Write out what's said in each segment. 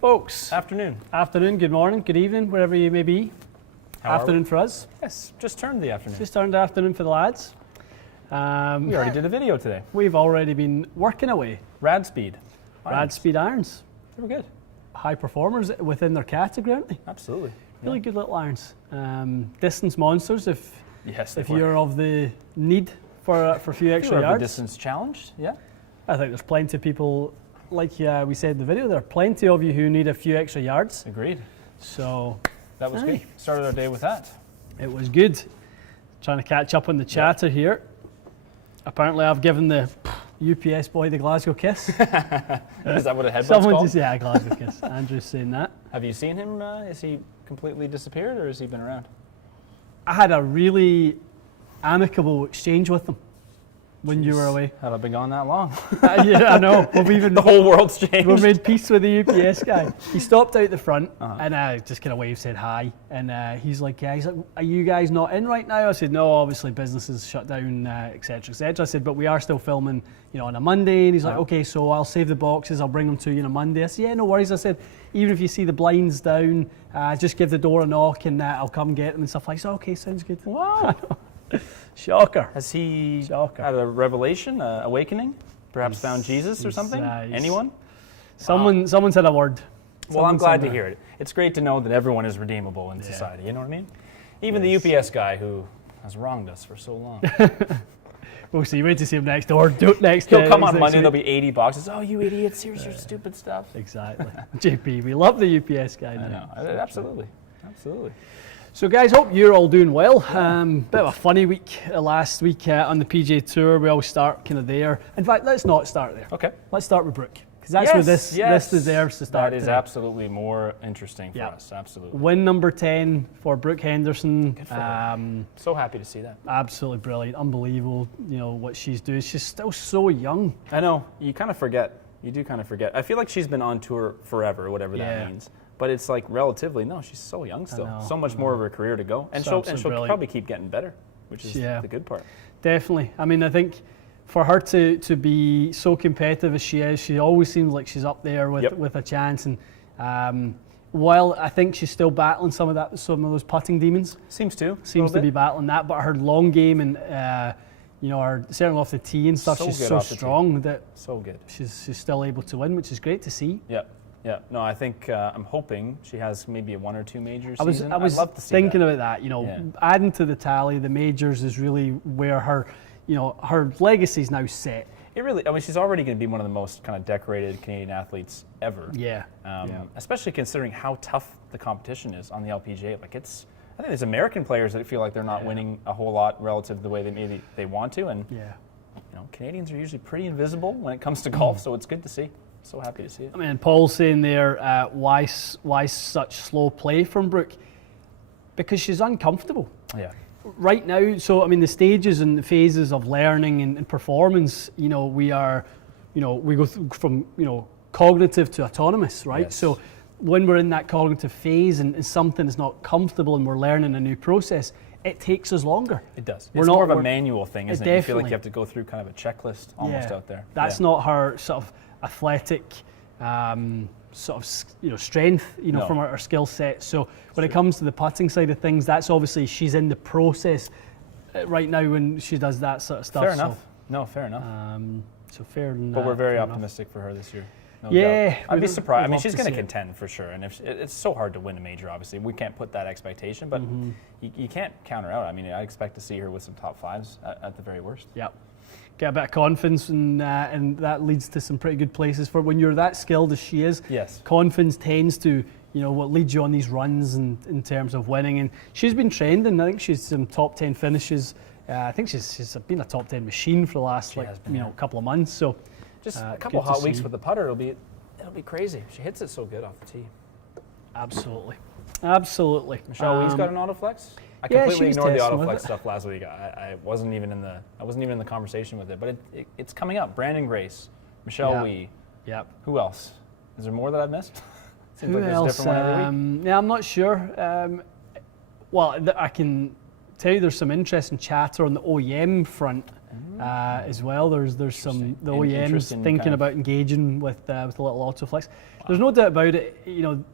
Folks, Afternoon. afternoon, good morning, good evening, wherever you may be. How are Afternoon for us. Yes, just turned the afternoon. Just turned afternoon for the lads. We already did a video today. We've already been working away. Rad speed. Rad speed irons. They were good. High performers within their category, aren't they? Absolutely. Really good little irons. Distance monsters if Yes, if you're of the need for a few extra the yards. distance challenged. Yeah. I think there's plenty of people, like we said in the video, there are plenty of you who need a few extra yards. Agreed. So That was good. Started our day with that. it was good. Trying to catch up on the chatter here. Apparently I've given the UPS boy the Glasgow kiss. Is that what a headbutt's Someone called? just, yeah, Glasgow kiss. Andrew's saying that. Have you seen him? Is he completely disappeared or has he been around? I had a really amicable exchange with them when you were away. Had I been gone that long? Yeah, I know. We've even The whole world's changed. we made peace with the UPS guy. He stopped out the front and I just kind of waved, said hi. And he's like, are you guys not in right now? I said, no, obviously business is shut down, et cetera, et cetera. I said, but we are still filming, on a Monday. And he's like, okay, so I'll save the boxes. I'll bring them to you on a Monday. I said, yeah, no worries. I said, even if you see the blinds down, just give the door a knock and I'll come get them and stuff like that. So, okay, sounds good. Wow. Shocker. Has he Shocker. had a revelation, awakening? Perhaps found Jesus or he's, something? Anyone? Someone said a word. Well, I'm Someone glad to somewhere. hear it. It's great to know that everyone is redeemable in society. You know what I mean? Even the UPS guy who has wronged us for so long. We'll see. Wait to see him next door. Next. He'll come on next Monday. week. There'll be 80 boxes. Oh, you idiots! Here's your stupid stuff. Exactly. JP, we love the UPS guy I now. know. Absolutely. Absolutely. So guys, hope you're all doing well. Bit of a funny week last week on the PGA Tour. We all start kind of there. In fact, let's not start there. Okay. Let's start with Brooke, because that's where this deserves to start. That is today. absolutely more interesting for us. Absolutely. Win number 10 for Brooke Henderson. Good for her. So happy to see that. Absolutely brilliant, unbelievable. What she's doing. She's still so young. I know. You kind of forget. You do kind of forget. I feel like she's been on tour forever, whatever that means. But it's like relatively, no, she's so young still. So much more of her career to go. And she'll probably keep getting better, which is the good part. Definitely. I mean, I think for her to be so competitive as she is, she always seems like she's up there with a chance. And while I think she's still battling some of those putting demons. Seems to be battling that, but her long game and her certainly off the tee and stuff, she's so strong that she's still able to win, which is great to see. Yeah, no, I think I'm hoping she has maybe a 1 or 2 major season. I was I'd love to see thinking about that. Adding to the tally, the majors is really where her legacy is now set. It really, I mean, she's already going to be one of the most kind of decorated Canadian athletes ever. Especially considering how tough the competition is on the LPGA. Like I think there's American players that feel like they're not winning a whole lot relative to the way they want to, and Canadians are usually pretty invisible when it comes to golf. So it's good to see. So happy to see it. I mean, Paul's saying there, why such slow play from Brooke? Because she's uncomfortable. Yeah. Right now, so I mean, the stages and the phases of learning and performance, we go from cognitive to autonomous, right? Yes. So when we're in that cognitive phase and something is not comfortable and we're learning a new process, it takes us longer. It does. It's more of a manual thing, isn't it? You feel like you have to go through kind of a checklist almost out there. That's not her sort of athletic strength, from her skill set. So when it comes to the putting side of things, that's obviously she's in the process right now when she does that sort of stuff. Fair enough. No, fair enough. So fair enough. But we're very optimistic for her this year. No doubt. I'd be surprised. I mean, she's going to contend for sure. And it's so hard to win a major, obviously. We can't put that expectation, but you can't count her out. I mean, I expect to see her with some top fives at the very worst. Yep. Get a bit of confidence, and that leads to some pretty good places for when you're that skilled as she is. Yes. Confidence tends to, what leads you on these runs and in terms of winning. And she's been trending. I think she's some top 10 finishes. I think she's been a top 10 machine for the last couple of months. So just a couple hot weeks with the putter, it'll be crazy. She hits it so good off the tee. Absolutely. Michelle Wee's got an autoflex. I completely ignored the autoflex stuff last week. I wasn't even in the conversation with it, but it's coming up. Brandon Grace, Michelle Wee. Yep. Who else? Is there more that I've missed? Seems Who like else? There's a different one every week. Yeah, I'm not sure. I can tell you there's some interesting chatter on the OEM front as well. There's some the OEMs thinking about engaging with the little Autoflex. Wow. There's no doubt about it. You know,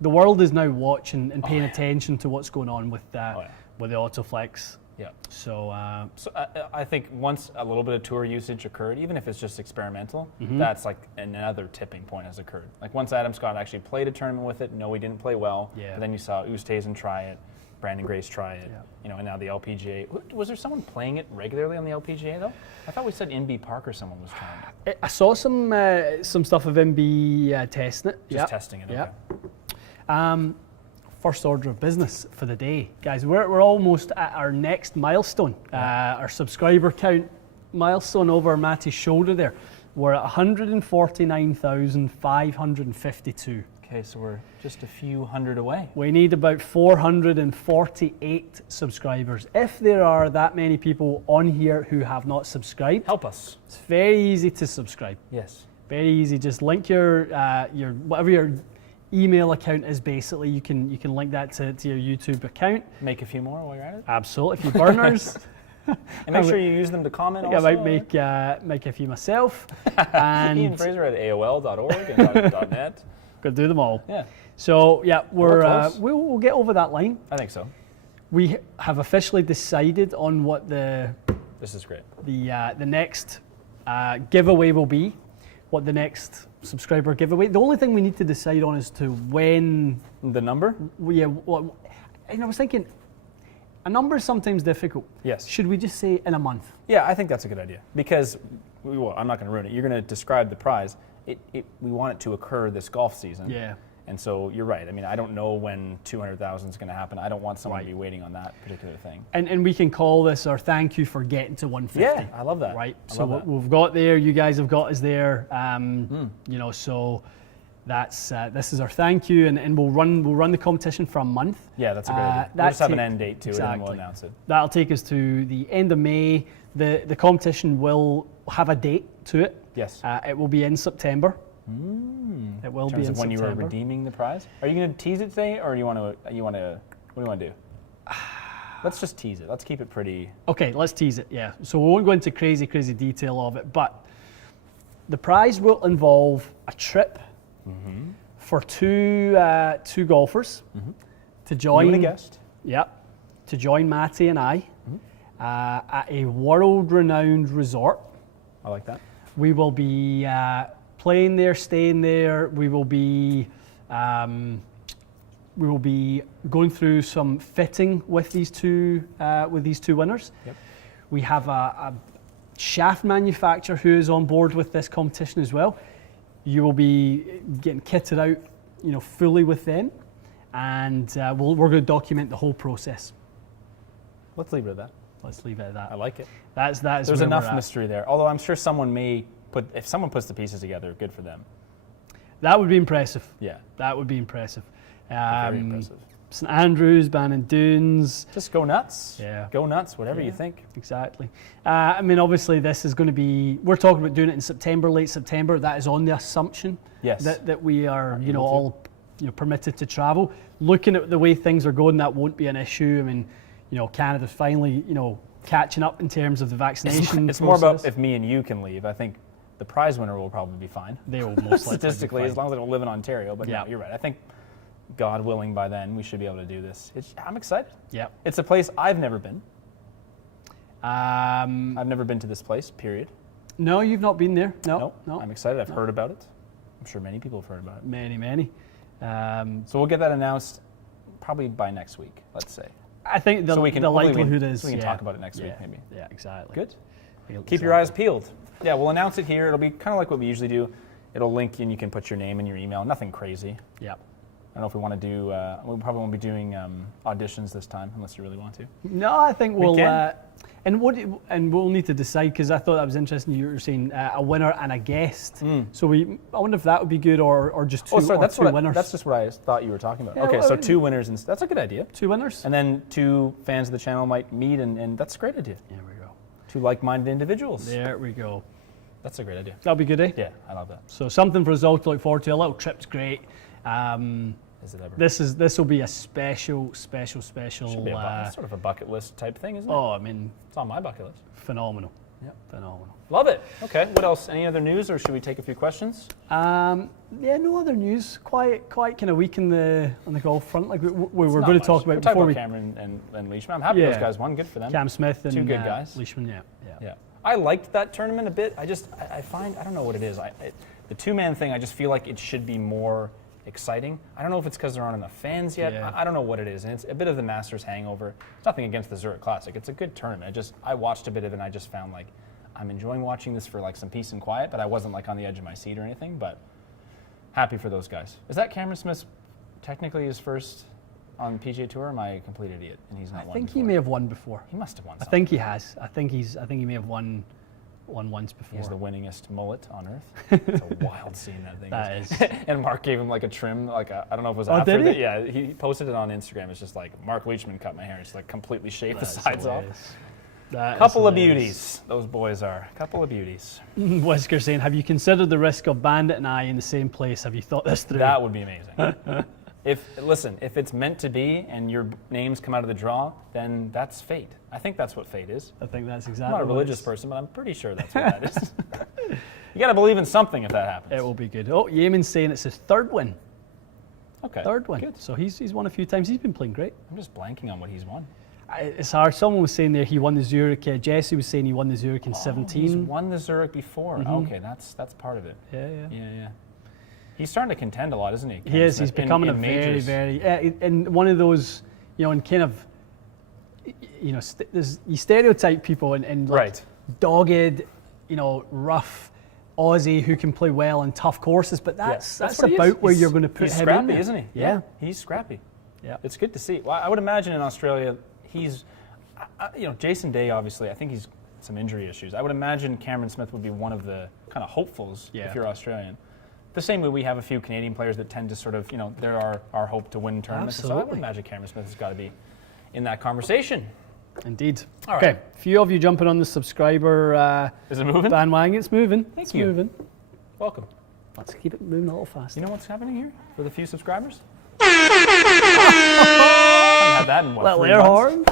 the world is now watching and paying attention to what's going on with the Autoflex. Yeah. So I think once a little bit of tour usage occurred, even if it's just experimental, that's like another tipping point has occurred. Like once Adam Scott actually played a tournament with it, no, he didn't play well. Yeah. But then you saw Oosthuizen try it, Brandon Grace try it. Yeah. You know, and now the LPGA. Was there someone playing it regularly on the LPGA though? I thought we said NB Parker someone was trying it. I saw some stuff of NB testing it. Just testing it. Okay. Yeah. First order of business for the day, guys. We're almost at our next milestone, our subscriber count milestone over Matty's shoulder there. We're at 149,552. Okay, so we're just a few hundred away. We need about 448 subscribers. If there are that many people on here who have not subscribed, help us. It's very easy to subscribe. Yes. Very easy. Just link your whatever your email account is, basically you can link that to your YouTube account. Make a few more while you're at it. Absolutely, a few burners. And make sure you use them to comment. I might make a few myself. And Ian Fraser at AOL.org and .net. Gotta do them all. Yeah. So yeah, we'll get over that line. I think so. We have officially decided on what This is great. The next giveaway will be. What the next subscriber giveaway. The only thing we need to decide on is to when. The number? And I was thinking, a number is sometimes difficult. Yes. Should we just say in a month? Yeah, I think that's a good idea. Because, I'm not going to ruin it. You're going to describe the prize. We want it to occur this golf season. Yeah. And so you're right. I mean, I don't know when 200,000 is going to happen. I don't want someone to be waiting on that particular thing. And we can call this our thank you for getting to 150. Yeah, I love that. Right. So we've got there. You guys have got us there. You know, so that's this is our thank you, and we'll run the competition for a month. Yeah, that's a good idea. We'll just have an end date to it, and we'll announce it. That'll take us to the end of May. The competition will have a date to it. Yes. It will be in September. It will be in when September. You were redeeming the prize. Are you going to tease it today, or do you want to? What do you want to do? Let's just tease it. Let's keep it pretty. Okay, let's tease it. Yeah. So we won't go into crazy detail of it, but the prize will involve a trip for two golfers to join. You and a guest. Yep. To join Matty and I at a world-renowned resort. I like that. We will be playing there, staying there. We will be going through some fitting with these two winners. Yep. We have a shaft manufacturer who is on board with this competition as well. You will be getting kitted out, fully with them, and we're going to document the whole process. Let's leave it at that. Let's leave it at that. I like it. That is. There's enough mystery there. Although I'm sure someone may if someone puts the pieces together, good for them. That would be impressive. Yeah. That would be impressive. Very impressive. St Andrews, Bannon Dunes. Just go nuts. Yeah. Go nuts, whatever you think. Exactly. I mean, obviously, this is going to be, we're talking about doing it in September, late September. That is on the assumption that we are, all permitted to travel. Looking at the way things are going, that won't be an issue. I mean, Canada's finally, catching up in terms of the vaccination It's more about if me and you can leave. I think the prize winner will probably be fine. They will most likely statistically, be fine. As long as they don't live in Ontario. But no, you're right. I think, God willing, by then we should be able to do this. I'm excited. Yeah. It's a place I've never been. I've never been to this place, period. No, you've not been there. No. I'm excited. I've heard about it. I'm sure many people have heard about it. Many. So we'll get that announced probably by next week, let's say. I think the likelihood is... So we can talk about it next week, maybe. Yeah, exactly. Good. Keep your eyes peeled. Yeah, we'll announce it here. It'll be kind of like what we usually do. It'll link and you can put your name and your email. Nothing crazy. Yeah. I don't know if we want to do... we probably won't be doing auditions this time, unless you really want to. No, I think we'll... And we'll need to decide, because I thought that was interesting. You were saying a winner and a guest. So I wonder if that would be good, or just two, two winners. That's just what I thought you were talking about. Okay, so two winners, and that's a good idea. Two winners, and then two fans of the channel might meet, and that's a great idea. There we go. Two like-minded individuals. There we go. That's a great idea. That'll be good, eh? Yeah, I love that. So something for us all to look forward to. A little trip's great. is it ever? This will be a special. Should be sort of a bucket list type thing, isn't it? Oh, I mean, it's on my bucket list. Phenomenal. Yep. Phenomenal. Love it. Okay, what else? Any other news, or should we take a few questions? Yeah, no other news. Quite kind of weak on the golf front. Like we were going to talk about before about Cameron and Leishman. I'm happy those guys won. Good for them. Cam Smith and two good guys. Leishman, yeah. I liked that tournament a bit. I find, I don't know what it is. The two-man thing, I just feel like it should be more exciting. I don't know if it's because there aren't enough fans yet. Yeah. I don't know what it is. And it's a bit of the Masters hangover. It's nothing against the Zurich Classic. It's a good tournament. I watched a bit of it and I just found like, I'm enjoying watching this for like some peace and quiet, but I wasn't like on the edge of my seat or anything, but happy for those guys. Is that Cameron Smith technically his first on PGA Tour, or am I a complete idiot and he's not won? I think he may have won before. He must have won something. I think he has. I think he may have won once before. He's the winningest mullet on earth. It's a wild scene, that thing. That is. And Mark gave him like a trim, I don't know if it was after did he? Yeah, he posted it on Instagram. It's just like, Mark Leishman cut my hair. It's like completely shaved the sides off. Couple of beauties, those boys are. Couple of beauties. Whisker saying, have you considered the risk of Bandit and I in the same place? Have you thought this through? That would be amazing. If it's meant to be and your names come out of the draw, then that's fate. I think that's what fate is. I think that's exactly. I'm not a religious person, but I'm pretty sure that's what that is. You got to believe in something if that happens. It will be good. Oh, Yeaman's saying it's his third win. Okay. Third win. Good. So he's won a few times. He's been playing great. I'm just blanking on what he's won. It's hard. Someone was saying there he won the Zurich. Jesse was saying he won the Zurich in 17. He's won the Zurich before. Mm-hmm. Okay, that's part of it. Yeah. He's starting to contend a lot, isn't he? He is. He's becoming a very, and one of those, and kind of, you stereotype people and like right. Dogged, rough Aussie who can play well on tough courses, but that's about where you're going to put him scrappy, in there. Isn't he? Yeah. He's scrappy. Yeah. It's good to see. Well, I would imagine in Australia, he's, Jason Day, obviously, I think he's some injury issues. I would imagine Cameron Smith would be one of the kind of hopefuls if you're Australian. The same way we have a few Canadian players that tend to sort of, they're our hope to win tournaments. Absolutely. So I would imagine Cameron Smith has got to be in that conversation. Indeed. All okay, right. A few of you jumping on the subscriber Is it moving? bandwagon. It's moving. Thank you. Moving. Welcome. Let's keep it moving a little faster. You know what's happening here for the few subscribers? I haven't had that in what, 3 air months? horn?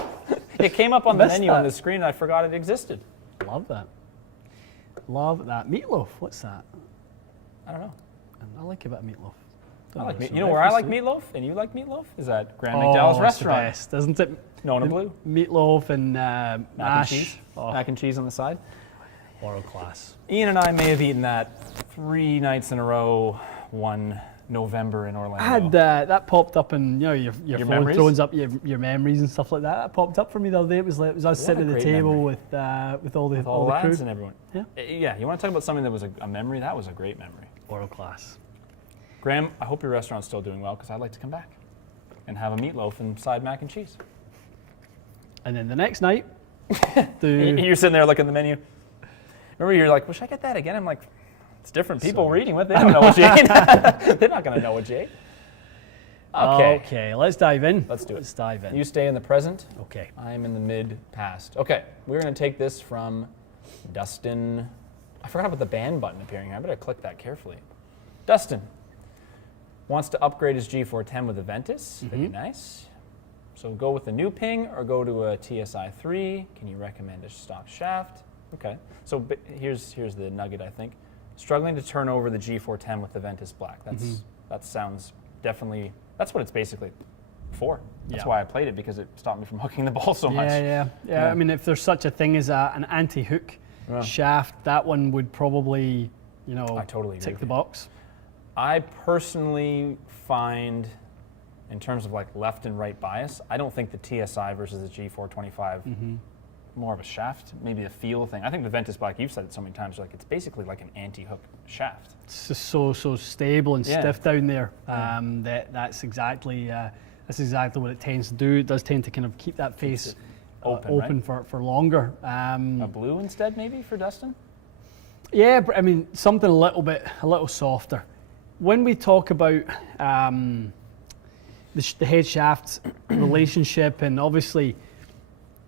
It came up on the menu on the screen and I forgot it existed. Love that. Love that. Meatloaf, what's that? I don't know. I like a bit of meatloaf. I like you know where I like meatloaf and you like meatloaf? Is at Graham McDowell's restaurant. It's the best, isn't it? Nona Blue. Meatloaf and mac mash. And cheese. Oh. Mac and cheese on the side. World class. Ian and I may have eaten that 3 nights in a row, one November in Orlando. I had that popped up and your phone memories? throws up your memories and stuff like that. That popped up for me the other day. It was us sitting at the table with all the lads crew and everyone. Yeah. Yeah. You want to talk about something that was a memory? That was a great memory. World class. Graham, I hope your restaurant's still doing well because I'd like to come back and have a meatloaf and side mac and cheese. And then the next night, you're sitting there looking at the menu. Remember, you're like, "Should I get that again?" I'm like, "It's different people we're eating with. They don't know what you ate. They're not going to know what you ate." Okay, let's dive in. Let's do it. Let's dive in. You stay in the present. Okay. I'm in the mid-past. Okay, we're going to take this from Dustin. I forgot about the ban button appearing here. I better click that carefully. Dustin wants to upgrade his G410 with a Ventus. Very nice. So go with the new ping or go to a TSI 3. Can you recommend a stock shaft? Okay. So here's the nugget, I think. Struggling to turn over the G410 with the Ventus Black. That sounds definitely, that's what it's basically for. That's why I played it, because it stopped me from hooking the ball so much. Yeah. I mean, if there's such a thing as an anti-hook shaft, that one would probably, I totally tick the box. I personally find, in terms of like left and right bias, I don't think the TSI versus the G425 more of a shaft, maybe a feel thing. I think the Ventus Black, you've said it so many times, like it's basically like an anti-hook shaft. It's just so stable and stiff down there. That's exactly what it tends to do. It does tend to kind of keep that face open right? for longer. A blue instead, maybe for Dustin. Yeah, but I mean something a little softer. When we talk about the head shaft relationship, and obviously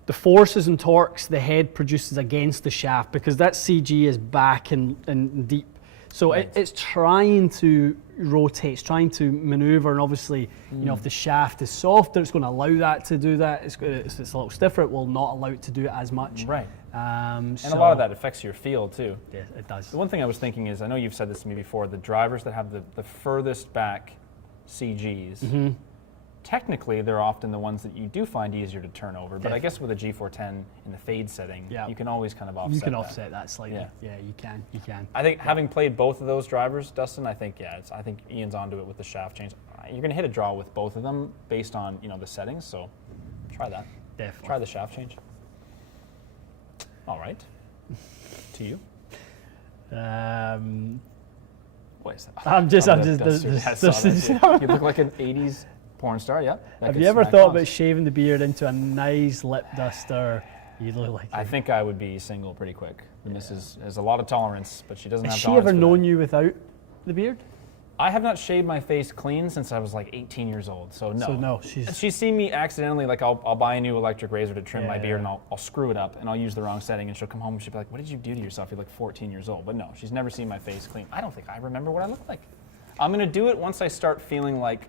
the forces and torques the head produces against the shaft, because that CG is back and deep. So Right. it's trying to rotate, it's trying to maneuver, and obviously, you know, if the shaft is softer, it's going to allow that to do that. It's a little stiffer, it will not allow it to do it as much. Right. And And a lot of that affects your feel too. Yeah, it does. The one thing I was thinking is, I know you've said this to me before, the drivers that have the furthest back CGs, technically they're often the ones that you do find easier to turn over. But I guess with a G410 in the fade setting, you can always kind of offset that. You can offset that slightly. Yeah, you can. I think having played both of those drivers, Dustin, I think Ian's onto it with the shaft change. You're going to hit a draw with both of them based on, you know, the settings. So try that. Definitely. Try the shaft change. All right. To you. What is that? I'm just. You look like an 80s porn star, yeah. Have you ever thought about shaving the beard into a nice lip duster? You look like. I think I would be single pretty quick. The missus has a lot of tolerance, but she doesn't have Has she tolerance ever for known that. you without the beard? I have not shaved my face clean since I was like 18 years old, so no. So no, she's seen me accidentally, like I'll buy a new electric razor to trim my beard and I'll screw it up and I'll use the wrong setting and she'll come home and she'll be like, what did you do to yourself? You're like 14 years old. But no, she's never seen my face clean. I don't think I remember what I look like. I'm gonna do it once I start feeling like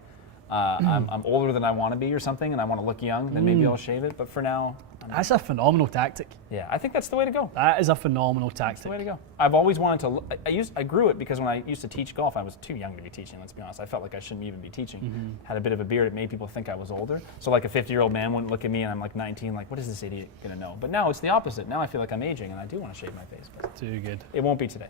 I'm older than I want to be or something and I want to look young, then maybe I'll shave it. But for now, that's a phenomenal tactic. Yeah, I think that's the way to go. That is a phenomenal tactic. That's the way to go. I've always wanted to. I grew it because when I used to teach golf, I was too young to be teaching. Let's be honest. I felt like I shouldn't even be teaching. Had a bit of a beard. It made people think I was older. So like a 50-year-old man wouldn't look at me, and I'm like 19. Like, what is this idiot gonna know? But now it's the opposite. Now I feel like I'm aging, and I do want to shave my face. But too good. It won't be today.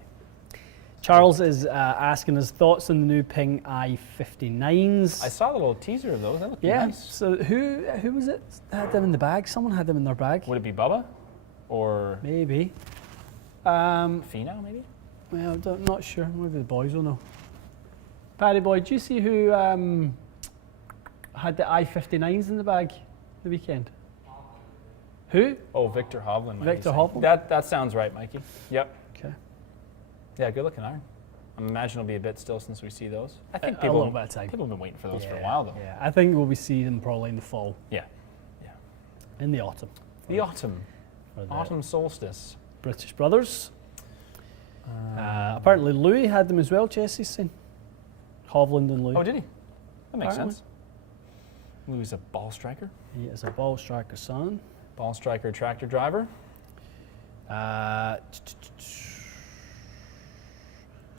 Charles is asking his thoughts on the new Ping i59s. I saw the little teaser of those. That looked nice. So who was it that had them in the bag? Someone had them in their bag. Would it be Bubba? Or maybe. Finau, maybe? Well, I'm not sure. Maybe the boys will know. Paddy boy, do you see who had the i59s in the bag the weekend? Who? Oh, Victor Hovland. Victor Hovland? That sounds right, Mikey. Yep. Okay. Yeah, good looking iron. I imagine it'll be a bit still since we see those. I think a little bit of time. People have been waiting for those for a while, though. Yeah, I think we'll be seeing them probably in the fall. Yeah. In the autumn. The autumn. Autumn solstice. British brothers. Apparently Louis had them as well, Jesse's saying. Hovland and Louis. Oh, did he? That makes sense. Louis a ball striker. He is a ball striker son. Ball striker, tractor driver. A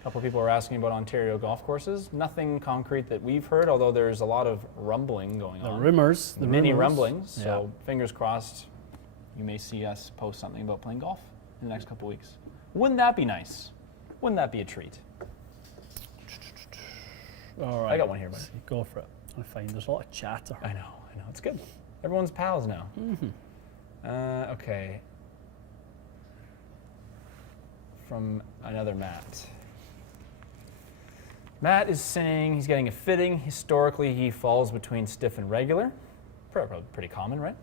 couple of people are asking about Ontario golf courses. Nothing concrete that we've heard, although there's a lot of rumbling going on. The rumors. The mini rumblings. So fingers crossed you may see us post something about playing golf in the next couple of weeks. Wouldn't that be nice? Wouldn't that be a treat? All right. I got one here, buddy. Go for it. I'm fine. There's a lot of chatter. I know. It's good. Everyone's pals now. Okay. From another Matt. Matt is saying he's getting a fitting. Historically, he falls between stiff and regular. Probably pretty common, right?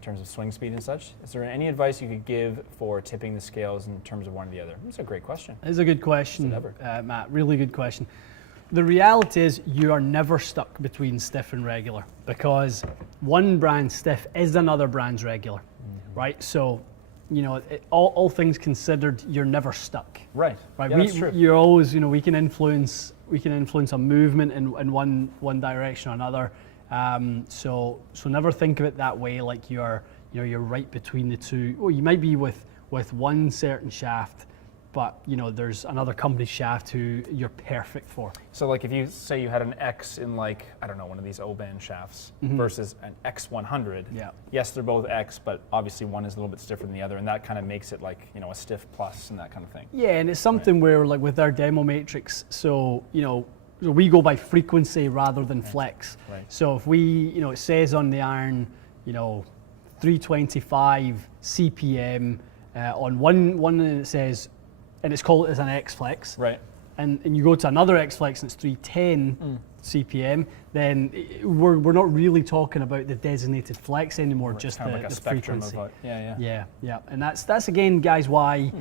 In terms of swing speed and such. Is there any advice you could give for tipping the scales in terms of one or the other? That's a great question. It's a good question, Matt. Really good question. The reality is you are never stuck between stiff and regular because one brand's stiff is another brand's regular, right? So, you know, all things considered, you're never stuck. Right. Right. Yeah, that's true. You're always, you know, we can influence a movement in one direction or another. So never think of it that way, like you're right between the two. Well, you might be with one certain shaft, but you know there's another company's shaft who you're perfect for. So like if you say you had an X in like, I don't know, one of these O-band shafts versus an X100. Yeah. Yes, they're both X, but obviously one is a little bit stiffer than the other, and that kind of makes it like, you know, a stiff plus and that kind of thing. Yeah, and it's something where like with our demo matrix, so you know, we go by frequency rather than flex. Right. So if we, you know, it says on the iron, you know, 325 CPM on one and it says, and it's called as an X flex. Right. And you go to another X flex and it's 310 CPM, then we're not really talking about the designated flex anymore, just kind of like the a spectrum frequency. Of Yeah. And that's again, guys, why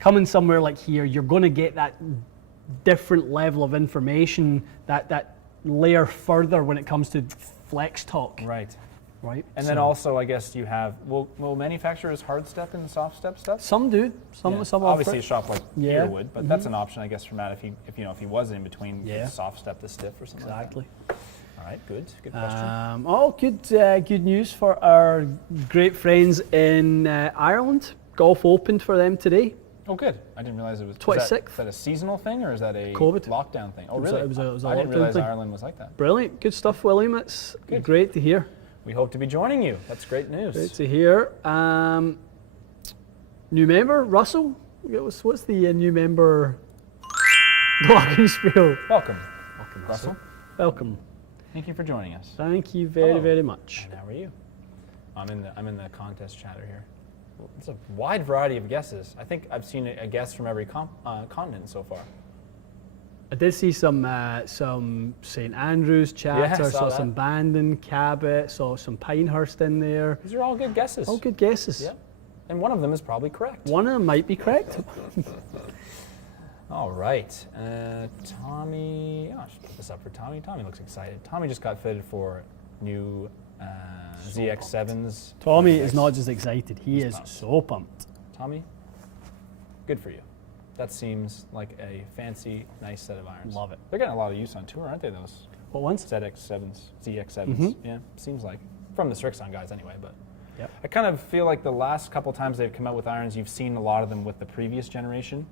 coming somewhere like here, you're going to get that different level of information, that layer further when it comes to flex talk. Right. Right. And then also, I guess you have, will manufacturers hard step and soft step stuff? Some do. Some obviously a shop like here would, but Mm-hmm. that's an option, I guess, for Matt if he was in between, soft step the stiff or something. Exactly. Like that. All right, good question. Good news for our great friends in Ireland. Golf opened for them today. Oh, good. I didn't realize it was 26th. Is that a seasonal thing or is that a COVID lockdown thing? Oh, really? It was a I didn't lockdown realize thing. Ireland was like that. Brilliant. Good stuff, William. It's Good. great to hear. We hope to be joining you. That's great news. Great to hear. New member, Russell. What's the new member glockenspiel? Welcome, Russell. Welcome. Thank you for joining us. Thank you very, very much. And how are you? I'm in the contest chatter here. It's a wide variety of guesses. I think I've seen a guess from every continent so far. I did see some St Andrews chatter, saw some Bandon, Cabot, saw some Pinehurst in there. These are all good guesses. All good guesses. Yeah. And one of them is probably correct. One of them might be correct. All right. Tommy, I should put this up for Tommy. Tommy looks excited. Tommy just got fitted for new ZX7s. Tommy is not just excited, he is so pumped. Tommy, good for you. That seems like a fancy, nice set of irons. Love it. They're getting a lot of use on tour, aren't they, those? What ones? ZX7s, ZX7s. Mm-hmm. Yeah, seems like. From the Strixon guys anyway, but. Yep. I kind of feel like the last couple times they've come out with irons, you've seen a lot of them with the previous generation.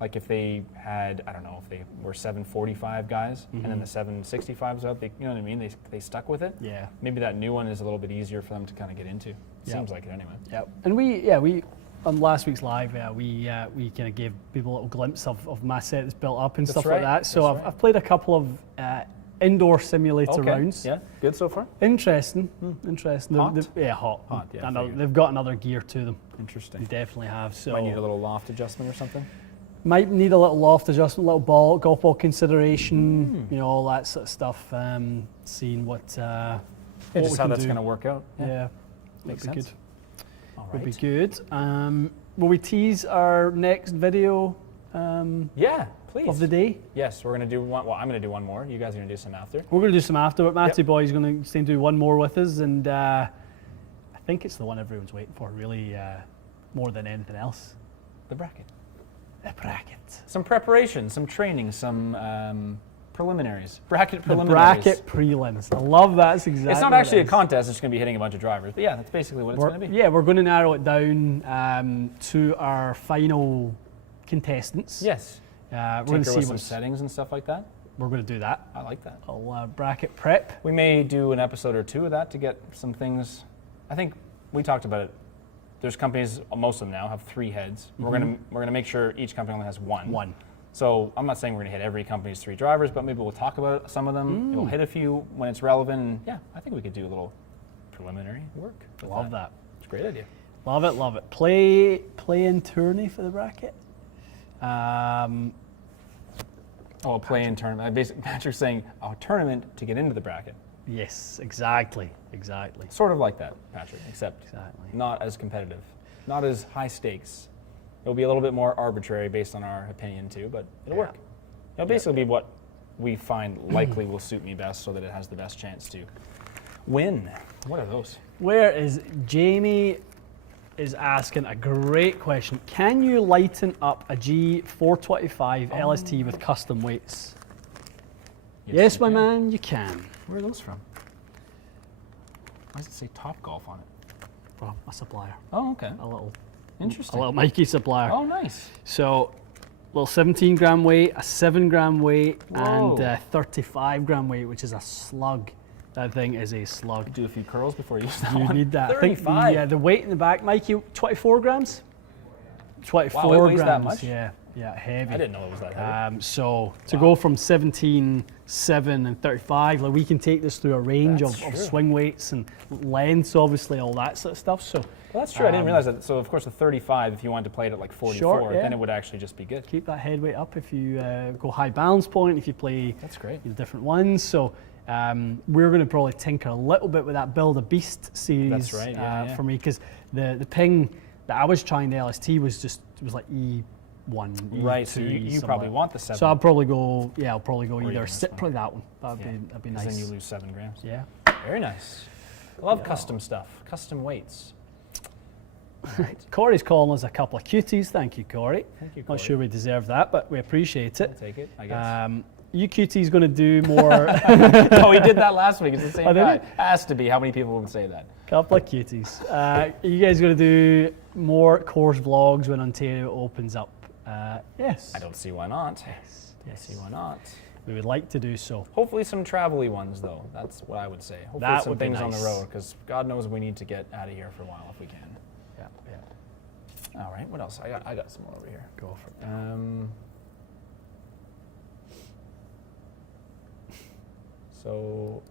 Like if they had, I don't know, if they were 745 guys and then the 765s out, you know what I mean? They stuck with it. Yeah. Maybe that new one is a little bit easier for them to kind of get into. Seems like it anyway. Yeah. And we on last week's live, we kind of gave people a little glimpse of my set that's built up and stuff like that. So I've played a couple of indoor simulator rounds. Yeah, good so far. Interesting. Interesting. Hot? Hot. Hot, yeah. They've got another gear to them. Interesting. They definitely have. So might need a little loft adjustment or something. Might need a little loft adjustment, little golf ball consideration, all that sort of stuff. Seeing what just how that's going to work out. Yeah, makes sense. Good. All right. Would be good. Will we tease our next video? Yeah, please. Of the day. Yes, we're going to do one. Well, I'm going to do one more. You guys are going to do some after. We're going to do some after, but Matty Boy's going to stay and do one more with us, and I think it's the one everyone's waiting for, really, more than anything else. The bracket. The bracket. Some preparation, some training, some preliminaries. Bracket The preliminaries. bracket prelims. I love that. That's exactly. It's not actually a contest. It's going to be hitting a bunch of drivers. But yeah, that's basically what it's going to be. Yeah, we're going to narrow it down to our final contestants. Yes. We're going to see some settings and stuff like that. We're going to do that. I like that. I'll bracket prep. We may do an episode or two of that to get some things. I think we talked about it. There's companies, most of them now have 3 heads. Mm-hmm. We're gonna make sure each company only has one. One. So I'm not saying we're gonna hit every company's 3 drivers, but maybe we'll talk about some of them. We'll hit a few when it's relevant. And yeah, I think we could do a little preliminary work. Love that. It's a great idea. Love it, love it. Play in tourney for the bracket. Play in tournament. Basically, Patrick's saying a tournament to get into the bracket. Yes, exactly. Sort of like that, Patrick, except not as competitive, not as high stakes. It'll be a little bit more arbitrary based on our opinion too, but it'll work. It'll basically be what we find likely will suit me best so that it has the best chance to win. What are those? Where is Jamie is asking a great question. Can you lighten up a G425 LST with custom weights? Yes, my man, you can. Where are those from? Why does it say Top Golf on it? Well, a supplier. Oh, okay. Interesting. A little Mikey supplier. Oh, nice. So, little 17 gram weight, a 7 gram weight, Whoa. and a 35 gram weight, which is a slug. That thing is a slug. Do a few curls before you use that You one. need that. 35. The weight in the back, Mikey, 24 grams? 24 wow, it weighs grams. that much? Yeah, heavy. I didn't know it was that heavy. So to go from 17, 7, and 35, like we can take this through a range of swing weights and lengths, obviously, all that sort of stuff. So well, that's true. I didn't realize that. So of course, a 35, if you wanted to play it at like 44, then it would actually just be good. Keep that head weight up if you go high balance point. If you play, that's great. Different ones. So we're going to probably tinker a little bit with that Build a Beast series. That's right. For me, because the ping that I was trying the LST was like E1, right. E2, So you probably want the 7. So I'll probably go either probably that one. That'd be nice. Then you lose 7 grams. Yeah. Very nice. I love custom stuff, custom weights. Right. Corey's calling us a couple of cuties. Thank you, Corey. Thank you, Corey. Not sure we deserve that, but we appreciate it. I'll take it, I guess. You cuties going to do more... Oh, he did that last week. It's the same guy. Has to be. How many people would say that? Couple of cuties. Are you guys going to do more course vlogs when Ontario opens up? Yes. I don't see why not. Yes. Don't see why not. We would like to do so. Hopefully some travel-y ones, though. That's what I would say. Hopefully That some would be things on nice. the road, because God knows we need to get out of here for a while if we can. Yeah. All right, what else? I got some more over here. Go for it. So,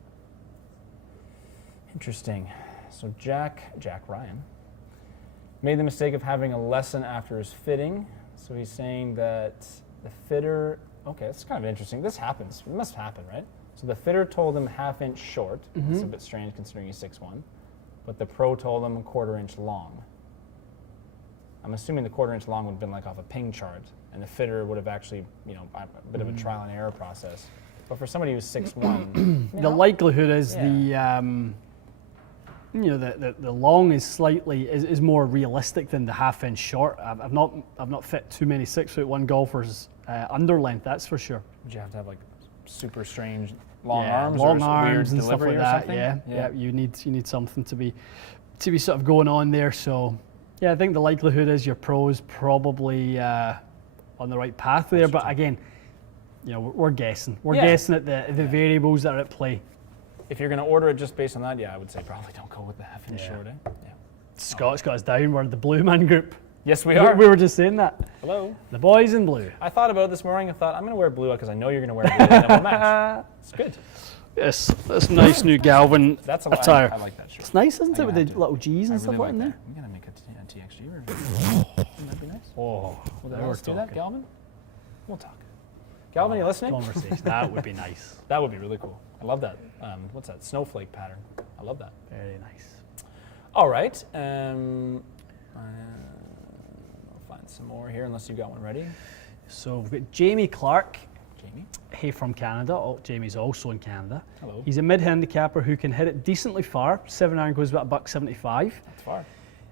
interesting. So Jack Ryan made the mistake of having a lesson after his fitting. So he's saying that the fitter, okay, that's kind of interesting. This happens, it must happen, right? So the fitter told him half-inch short. It's a bit strange considering he's 6'1", but the pro told him a quarter-inch long. I'm assuming the quarter-inch long would have been like off a ping chart, and the fitter would have actually, a bit of a trial and error process. But for somebody who's 6'1", the likelihood is the long is slightly is more realistic than the half-inch short. I've not fit too many 6'1" golfers under length, that's for sure. Would you have to have like super strange long arms, long or arms weird and stuff delivery like or that? something? Yeah. You need something to be sort of going on there. So yeah, I think the likelihood is your pro is probably on the right path there. But again, we're guessing. We're guessing at the variables that are at play. If you're going to order it just based on that, I would say probably don't go with the half-inch short. Yeah. Scott's got us down. We're the Blue Man Group. Yes, we are. We were just saying that. Hello. The boys in blue. I thought about it this morning. I thought I'm going to wear blue because I know you're going to wear blue, and then we'll match. It's good. Yes, that's nice new Galvin attire. I like that shirt. It's nice, isn't it, with the little G's and stuff really like in there? I'm going to make a TXG review. Wouldn't that be nice? Oh, Let's do that, Galvin. We'll talk. Galvin, you listening? Conversation. That would be nice. That would be really cool. I love that. What's that? Snowflake pattern. I love that. Very nice. All right. I'll find some more here, unless you got one ready. So we've got Jamie Clark. Jamie. Hey, from Canada. Jamie's also in Canada. Hello. He's a mid-handicapper who can hit it decently far. 7-iron goes about $175. That's far.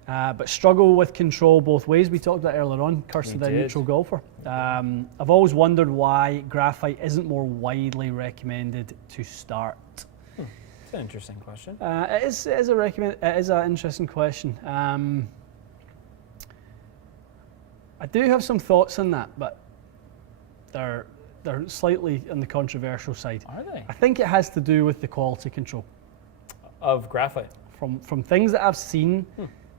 But struggle with control both ways. We talked about earlier on, curse of the neutral golfer. I've always wondered why graphite isn't more widely recommended to start. It's an interesting question. It is an interesting question. I do have some thoughts on that, but they're slightly on the controversial side. Are they? I think it has to do with the quality control of graphite. From things that I've seen.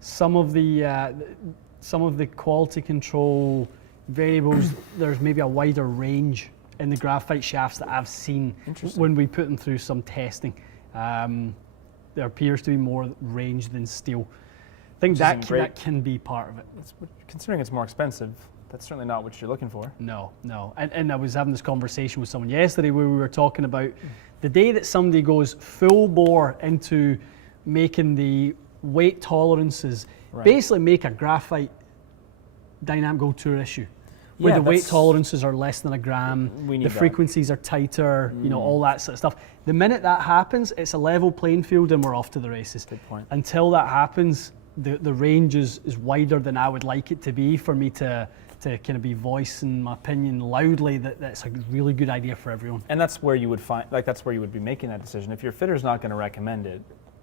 Some of the quality control variables, there's maybe a wider range in the graphite shafts that I've seen when we put them through some testing. There appears to be more range than steel. I think that can be part of it. Considering it's more expensive, that's certainly not what you're looking for. No. And I was having this conversation with someone yesterday where we were talking about the day that somebody goes full bore into making the weight tolerances, basically make a graphite dynamic gold tour issue where the weight tolerances are less than a gram, the frequencies are tighter, all that sort of stuff. The minute that happens, it's a level playing field and we're off to the races. Good point. Until that happens, the range is wider than I would like it to be for me to kind of be voicing my opinion loudly that's a really good idea for everyone. And that's where you would find, that's where you would be making that decision. If your fitter's not going to recommend it,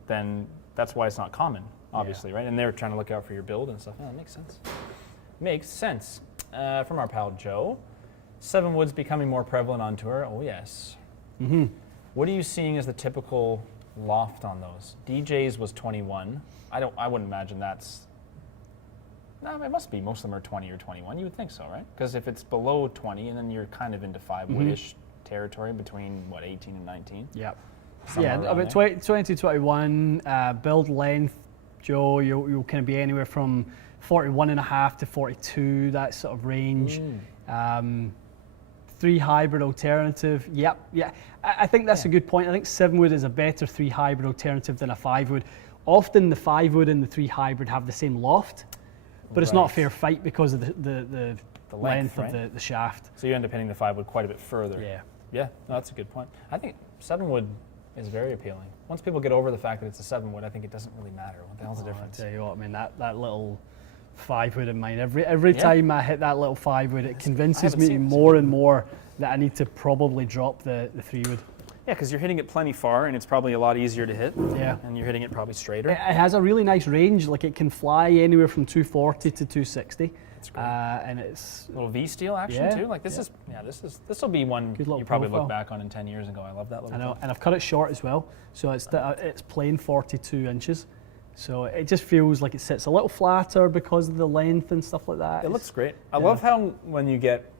then that's why it's not common, obviously, right? And they're trying to look out for your build and stuff. Oh, that makes sense. Makes sense. From our pal Joe, 7 wood's becoming more prevalent on tour. Oh, yes. Mm-hmm. What are you seeing as the typical loft on those? DJ's was 21. I wouldn't imagine that's... No, it must be. Most of them are 20 or 21. You would think so, right? Because if it's below 20, and then you're kind of into 5 wood-ish territory between, 18 and 19? Yep. About 20 to 21, build length, Joe, you'll kind of be anywhere from 41.5 to 42, that sort of range. 3 hybrid alternative, yeah. I think that's a good point. I think 7 wood is a better 3 hybrid alternative than a 5 wood. Often the 5 wood and the 3 hybrid have the same loft, but it's not a fair fight because of the length of the shaft. So you end up hitting the 5 wood quite a bit further. Yeah. Yeah, no, that's a good point. I think 7 wood is very appealing. Once people get over the fact that it's a 7-wood, I think it doesn't really matter. What the hell's the difference? I tell you what, I mean, that little 5-wood in mine, every time I hit that little 5-wood, it convinces me more and more that I need to probably drop the 3-wood. Yeah, because you're hitting it plenty far, and it's probably a lot easier to hit. Yeah. And you're hitting it probably straighter. It has a really nice range. Like, it can fly anywhere from 240 to 260. That's great. And it's a little V steel action too. Like this will be one you probably look back on in 10 years and go, I love that little. I know, and I've cut it short as well, so it's plain 42 inches. So it just feels like it sits a little flatter because of the length and stuff like that. It looks great. I love how when you get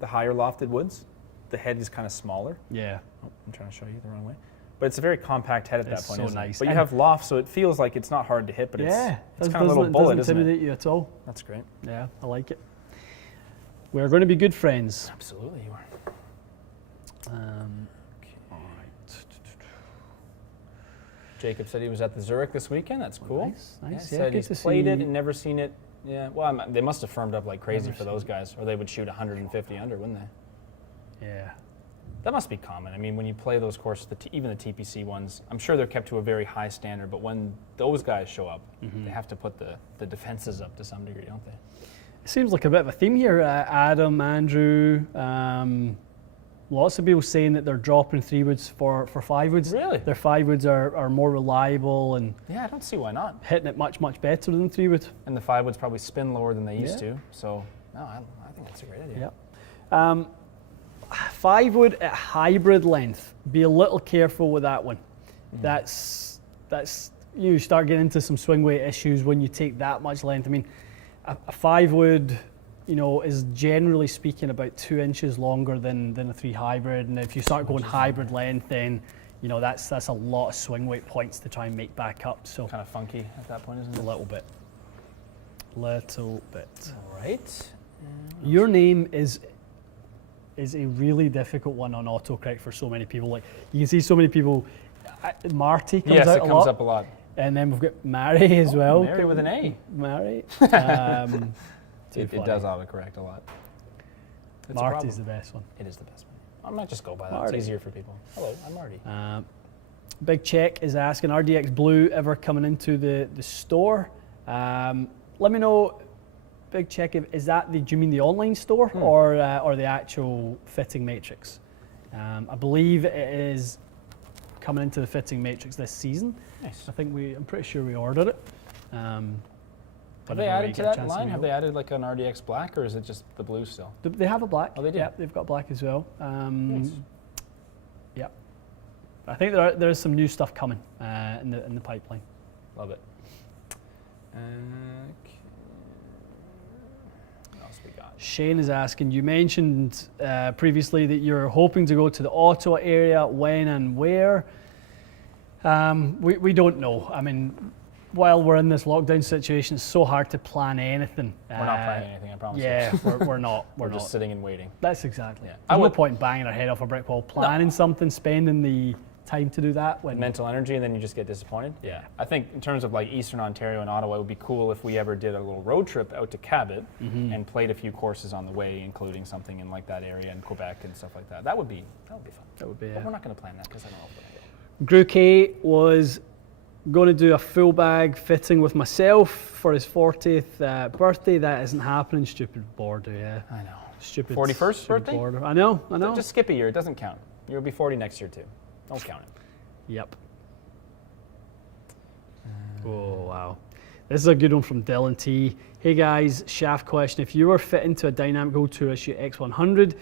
the higher lofted woods, the head is kind of smaller. Yeah. Oh, I'm trying to show you the wrong way. But it's a very compact head at that point, so isn't nice. It? But you have loft, so it feels like it's not hard to hit, but it's kind of a little bullet, doesn't intimidate you at all. That's great. Yeah, I like it. We're going to be good friends. Absolutely, you are. All right. Jacob said he was at the Zurich this weekend. That's cool. Nice. Yeah, said he's played it and never seen it. Yeah, well, they must have firmed up like crazy for those guys, or they would shoot 150 under, wouldn't they? Yeah. That must be common. I mean, when you play those courses, even the TPC ones, I'm sure they're kept to a very high standard, but when those guys show up, they have to put the defenses up to some degree, don't they? It seems like a bit of a theme here. Adam, Andrew, lots of people saying that they're dropping 3-woods for 5-woods. Really? Their 5-woods are more reliable and yeah, I don't see why not. Hitting it much better than 3-wood. And the 5-woods probably spin lower than they used to. So no, I think that's a great idea. Yeah. 5-wood at hybrid length. Be a little careful with that one. That's you start getting into some swing weight issues when you take that much length. I mean, a 5-wood, is generally speaking about 2 inches longer than a 3 hybrid. And if you start going hybrid length, then that's a lot of swing weight points to try and make back up. So kind of funky at that point, isn't it? A little bit. All right. Your name is a really difficult one on autocorrect for so many people. Like, you can see so many people. Marty comes out a lot. Yes, it comes up a lot. And then we've got Mary as well. Mary with an A. Mary. It does autocorrect a lot. It's Marty's the best one. It is the best one. I might just go by that. It's easier for people. Hello, I'm Marty. Big Check is asking, RDX Blue ever coming into the store? Let me know, Big Check, do you mean the online store or the actual fitting matrix? I believe it is coming into the fitting matrix this season. Nice. I'm pretty sure we ordered it. Have they added to that line? Have they added like an RDX black, or is it just the blue still? They have a black. Oh, they do? Yeah, they've got black as well. Nice. Yeah. I think there is some new stuff coming in the pipeline. Love it. What else we got? Shane is asking, you mentioned previously that you're hoping to go to the Ottawa area. When and where? We don't know. I mean, while we're in this lockdown situation, it's so hard to plan anything. We're not planning anything, I promise. Yeah, we're not. We're just sitting and waiting. That's exactly. Yeah. There's no point in banging our head off a brick wall, planning something, spending the time to do that. When mental energy, and then you just get disappointed. Yeah. I think in terms of like Eastern Ontario and Ottawa, it would be cool if we ever did a little road trip out to Cabot and played a few courses on the way, including something in like that area in Quebec and stuff like that. That would be fun. That would be. But we're not going to plan that because I don't know if we're going to go. Gru K was going to do a full bag fitting with myself for his 40th birthday. That isn't happening. Stupid border, yeah. I know. Stupid. 41st birthday? Border. I know. Just skip a year. It doesn't count. You'll be 40 next year too. Don't count it. Yep. Oh, wow. This is a good one from Dylan T. Hey guys, shaft question. If you were fitting to a Dynamic Gold Tour issue X100,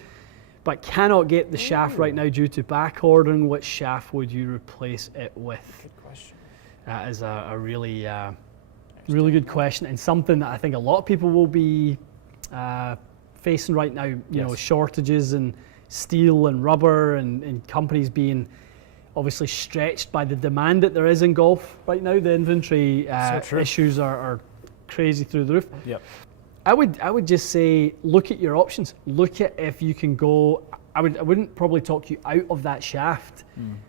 but cannot get the shaft right now due to back ordering, which shaft would you replace it with? Good question. That is a really, really good question, and something that I think a lot of people will be facing right now. You know, shortages in steel and rubber, and companies being obviously stretched by the demand that there is in golf right now. The inventory issues are crazy through the roof. Yep. I would just say, look at your options. Look at if you can go. I wouldn't probably talk you out of that shaft,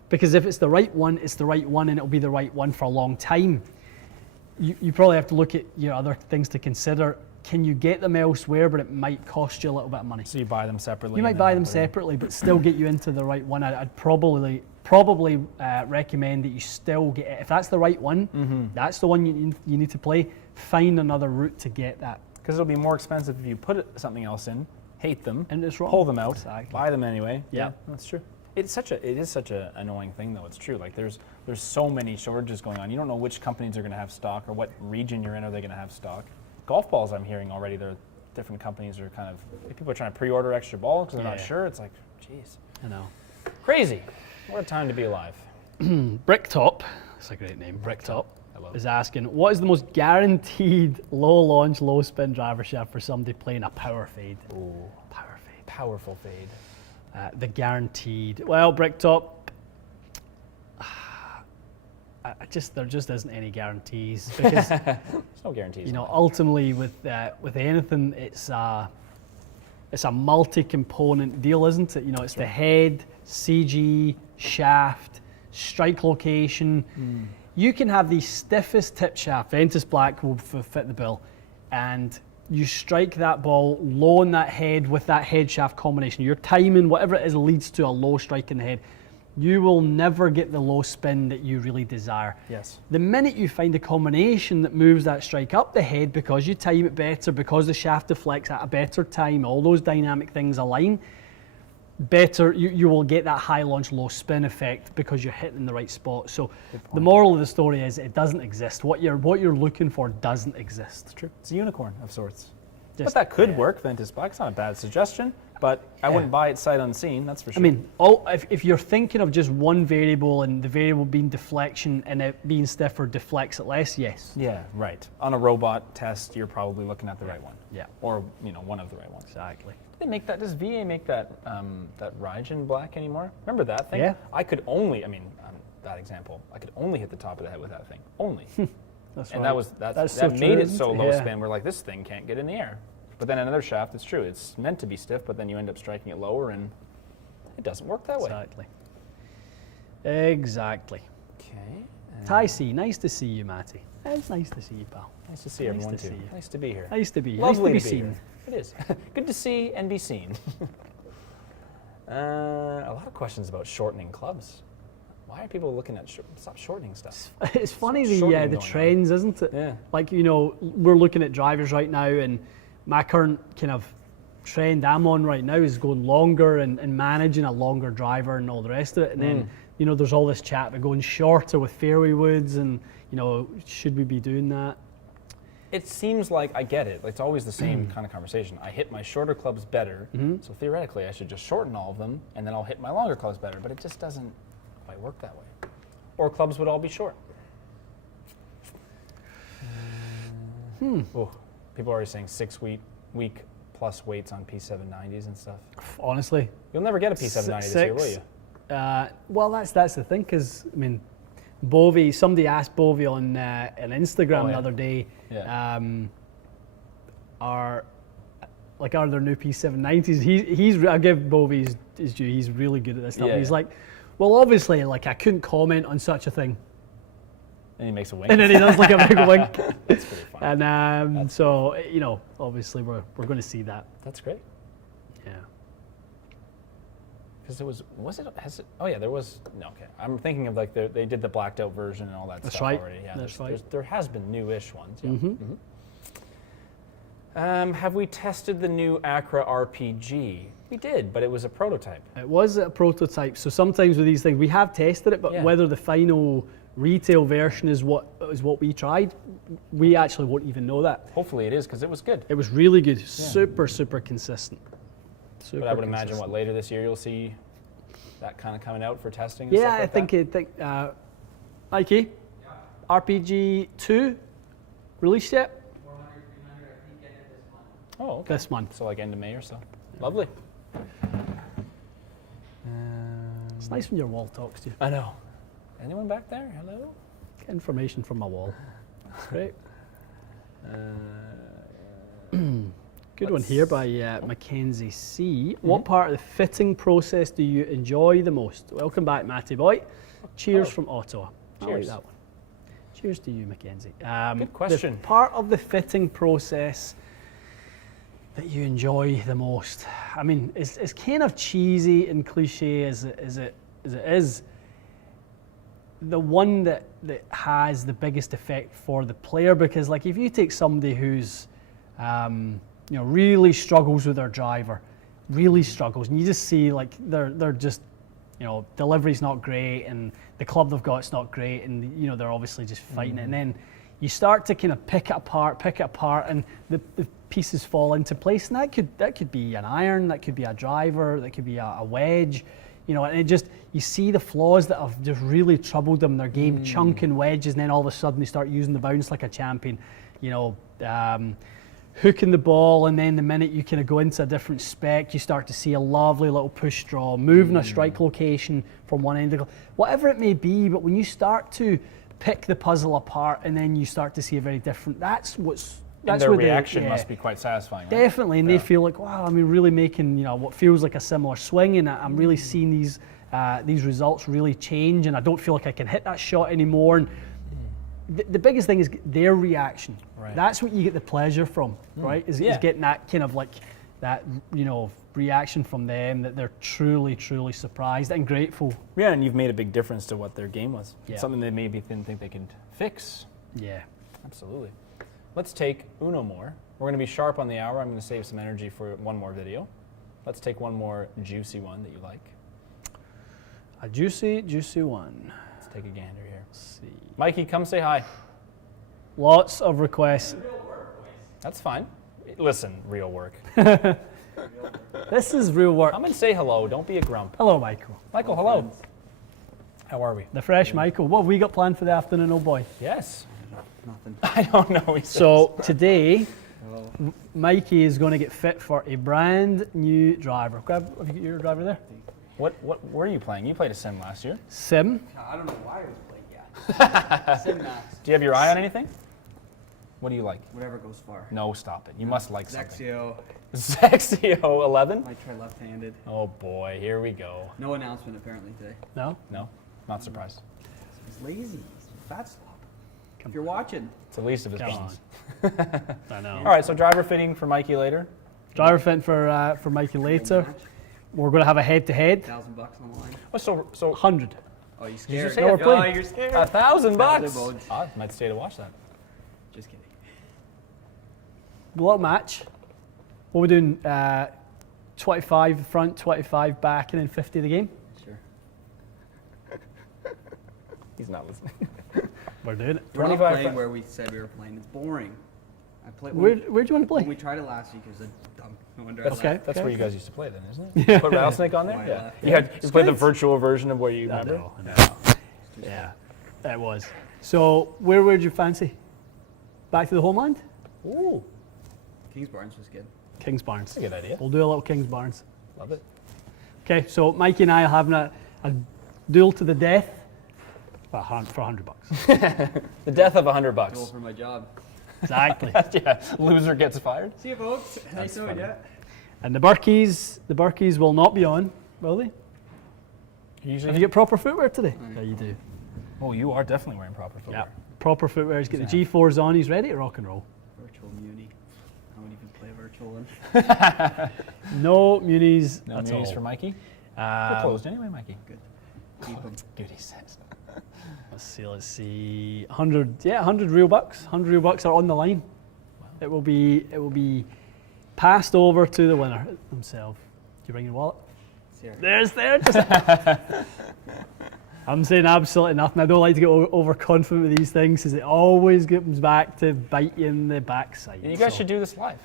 because if it's the right one, it's the right one, and it'll be the right one for a long time. You probably have to look at other things to consider. can you get them elsewhere, but it might cost you a little bit of money. So you buy them separately? You might buy them separately, but still get you into the right one. I'd probably recommend that you still get it. If that's the right one, that's the one you need to play. Find another route to get that. Because it'll be more expensive if you put something else in, hate them, and it's wrong. Pull them out, exactly. Buy them anyway. Yeah, that's true. It is such an annoying thing, though. It's true. Like there's so many shortages going on. You don't know which companies are going to have stock or what region you're in. Are they going to have stock? Golf balls, I'm hearing already. There are different companies are kind of people are trying to pre-order extra balls because they're not sure. It's like, geez, I know, crazy. What a time to be alive. Bricktop, that's a great name. Bricktop is asking, what is the most guaranteed low launch, low spin driver shaft for somebody playing a power fade? Ooh, power fade, powerful fade. The guaranteed. Well, Bricktop, there just isn't any guarantees because there's no guarantees. You know, ultimately with anything, it's a multi-component deal, isn't it? You know, it's the head, CG, shaft, strike location. You can have the stiffest tip shaft. Ventus Black will fit the bill, and you strike that ball low on that head with that head shaft combination. Your timing, whatever it is, leads to a low strike in the head. You will never get the low spin that you really desire. Yes. The minute you find a combination that moves that strike up the head because you time it better, because the shaft deflects at a better time, all those dynamic things align, better you will get that high launch, low spin effect because you're hitting the right spot. So the moral of the story is it doesn't exist. What you're looking for doesn't exist. It's true. It's a unicorn of sorts. But that could work, Ventus Black. It's not a bad suggestion, but I wouldn't buy it sight unseen, that's for sure. I mean, if you're thinking of just one variable and the variable being deflection and it being stiffer deflects it less, yes. Yeah, right. On a robot test, you're probably looking at the right one. Yeah. Or, one of the right ones. Exactly. They make that, does VA make that Rygen black anymore? Remember that thing? Yeah. I could only, that example, I could only hit the top of the head with that thing. Only. That's and right. that made it so low spin. We're like, this thing can't get in the air. But then another shaft, it's true. It's meant to be stiff, but then you end up striking it lower, and it doesn't work that way. Exactly. Okay. Ty C, nice to see you, Matty. It's nice to see you, pal. Nice to see everyone too. Nice to be here. Nice to be here. Lovely nice to be seen. Here. It is. Good to see and be seen. A lot of questions about shortening clubs. Why are people looking at stop shortening stuff? It's funny the trends, isn't it? Yeah. Like, we're looking at drivers right now, and my current kind of trend I'm on right now is going longer and managing a longer driver and all the rest of it. And then, there's all this chat about going shorter with fairway woods and, should we be doing that? It seems like I get it. It's always the same kind of conversation. I hit my shorter clubs better, so theoretically I should just shorten all of them, and then I'll hit my longer clubs better. But it just doesn't quite work that way. Or clubs would all be short. Oh, people are already saying 6 week plus weights on P790s and stuff. Honestly, you'll never get a P790 this year, will you? Well, that's the thing, because Bovey. Somebody asked Bovey on Instagram the other day, are there new P790s? I give Bovey his due. He's really good at this stuff. He's like, well, obviously, I couldn't comment on such a thing. And he makes a wink. And then he does a big wink. That's pretty fun. And so, obviously we're going to see that. That's great. Yeah. Because there was, no, okay. I'm thinking of they did the blacked out version and all that stuff already. Yeah, That's right. There has been newish ones. Yeah. Have we tested the new ACRA RPG? We did, but it was a prototype. It was a prototype. So sometimes with these things, we have tested it, but whether the final retail version is what we tried, we actually won't even know that. Hopefully it is, because it was good. It was really good. Yeah. Super consistent. But I would imagine later this year you'll see that kind of coming out for testing. And stuff like I think Mikey, RPG 2 released yet? 400, 300, I think end of this month. Oh, okay. This month. So end of May or so. Lovely. It's nice when your wall talks to you. I know. Anyone back there? Hello? Get information from my wall. That's great. Good one here by Mackenzie C. What part of the fitting process do you enjoy the most? Welcome back, Matty boy. Cheers from Ottawa. Cheers. I like that one. Cheers to you, Mackenzie. Good question. The part of the fitting process that you enjoy the most? I mean, it's kind of cheesy and cliche as it is. The one that has the biggest effect for the player, because like if you take somebody who's really struggles with their driver, really struggles, and you just see like they're just delivery's not great, and the club they've got's not great, and they're obviously just fighting it, and then you start to kind of pick it apart, and the pieces fall into place, and that could be an iron, that could be a driver, that could be a wedge, and it just, you see the flaws that have just really troubled them in their game, chunking wedges, and then all of a sudden they start using the bounce like a champion, hooking the ball, and then the minute you kind of go into a different spec, you start to see a lovely little push draw, moving a strike location from one end of the, whatever it may be, but when you start to pick the puzzle apart and then you start to see a very different, that's their reaction must be quite satisfying, right? Definitely, and they feel like, wow, I'm really making what feels like a similar swing, and I'm really seeing these results really change, and I don't feel like I can hit that shot anymore. And the biggest thing is their reaction. Right. That's what you get the pleasure from, right? Is getting that kind of like that reaction from them, that they're truly surprised and grateful. Yeah, and you've made a big difference to what their game was. Yeah. It's something they maybe didn't think they could fix. Yeah, absolutely. Let's take uno more. We're going to be sharp on the hour. I'm going to save some energy for one more video. Let's take one more juicy one that you like. A juicy one. Let's take a gander here. Let's see. Mikey, come say hi. Lots of requests. That's fine. Listen, real work. This is real work. Come and say hello. Don't be a grump. Hello, Michael. Michael, hello. How are we? The fresh Michael. What have we got planned for the afternoon, old boy? Yes. Nothing. I don't know. So today, Mikey is going to get fit for a brand new driver. Have you got your driver there? What were you playing? You played a sim last year. Sim? I don't know why I was playing. Yeah. Sim Max. Do you have your eye on anything? What do you like? Whatever goes far. No, stop it. You must like something. Zexio. Zexio 11? Might try left-handed. Oh boy, here we go. No announcement apparently today. No? No, not surprised. He's lazy. He's a fat slob. If you're watching. It's the least of his problems. I know. All right, so driver fitting for Mikey later. Driver fitting for Mikey later. We're going to have a head-to-head. $1,000 on the line. Oh, so 100. Oh, you scared? Did you say No, we're playing. You're scared. $1,000. I might stay to watch that. Just kidding. Little match. What we're doing, 25 front, 25 back, and then 50 the game. Sure. He's not listening. We're doing it. We're not 25 playing where we said we were playing. It's boring. I played. Where do you want to play? When we tried it last week, it was a dumb. No wonder. That's where you guys used to play then, isn't it? Put Rattlesnake on there? Why Yeah. not? You played the virtual version of where you remember? I know. Yeah, that was. So where would you fancy? Back to the homeland? Ooh, Kings Barnes was good. Kings Barnes. that's a good idea. We'll do a little Kings Barnes. Love it. Okay, so Mikey and I are having a duel to the death for $100. The death of Duel $100. for my job. Exactly. Yeah, loser gets fired. See you, folks. Nice funny. yeah. And the Burkies will not be on, will they? Usually. Have you got proper footwear today? Yeah, you do. Oh, you are definitely wearing proper footwear. Yeah, proper footwear. He's got the G4s on. He's ready to rock and roll. Virtual Muni. I don't even play virtual one. No munis No at news all. for Mikey? We're closed anyway, Mikey. Good. Keep them. Good, he says. Let's see. 100 real bucks. 100 real bucks are on the line. Wow. It will be passed over to the winner himself. Do you bring your wallet? It's here. There. I'm saying absolutely nothing. I don't like to get overconfident with these things, because it always comes back to bite you in the backside. You guys should do this live.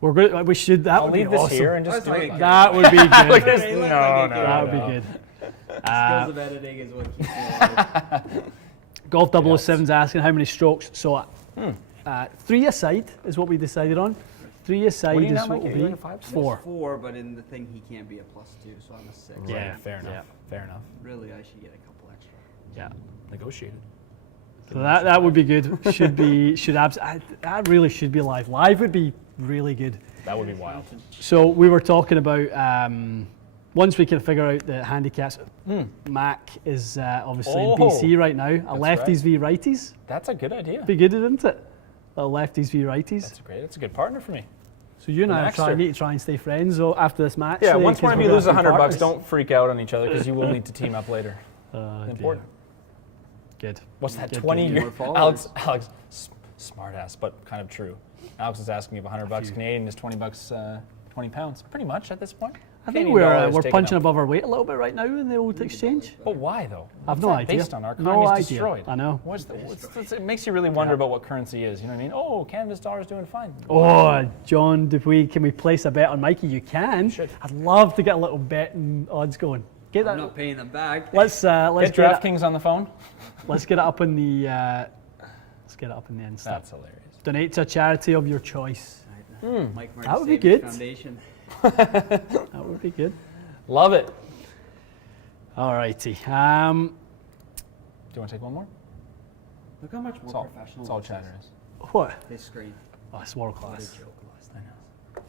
We're good. We should. That I'll would be leave this awesome. here and just do it. That would be good. Look at this. That would be good. Skills of editing is what keeps me alive. Golf 007's asking how many strokes. So 3 aside is what we decided on. 3 aside What do you is now, what Mikey? will Are you be like a 5? 4. 4, but in the thing he can't be a +2, so I'm a 6. Right, Yeah, fair enough. yeah. Fair enough. Really, I should get a couple extra. Yeah. Negotiated. So that would be good. That really should be live. Live would be really good. That would be wild. So we were talking about once we can figure out the handicaps. Mac is obviously in BC right now. A lefties v righties. That's a good idea. Be good, isn't it? A lefties v righties. That's great. That's a good partner for me. So you and I extra. need to try and stay friends though after this match. Yeah, today, once 'cause one of we're you gonna loses have $100, partners. don't freak out on each other because you will need to team up later. Important. Good. What's that? Good, 20 good. year More followers. Alex, smart ass, but kind of true. Alex is asking if $100 Canadian is 20 bucks, 20 pounds, pretty much at this point. I think Canadian dollar we're is punching taken up. above our weight a little bit right now in the old exchange. But why though? I've What's no that idea. Based on our No economy's idea. destroyed. I know. It makes you really wonder about what currency is. You know what I mean? Oh, Canada's dollar's doing fine. Oh, John, can we place a bet on Mikey? You can. Should. I'd love to get a little betting odds going. Get that. I'm not paying them back. Let's Get get it, DraftKings on the phone. let's get it up in the Insta. That's hilarious. Donate to a charity of your choice. Mike Marty That would be Savage good. Foundation. That would be good. Love it. All righty. Do you want to take one more? Look how much more It's all, professional it's all this chatter is. is. What? This screen. Oh, it's world What a class. joke last night.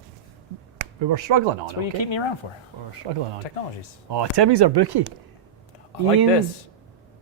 We were struggling on. That's what you Okay? keep me around for. We were struggling on. Technologies. Oh, Timmy's our bookie. I like Ian, this.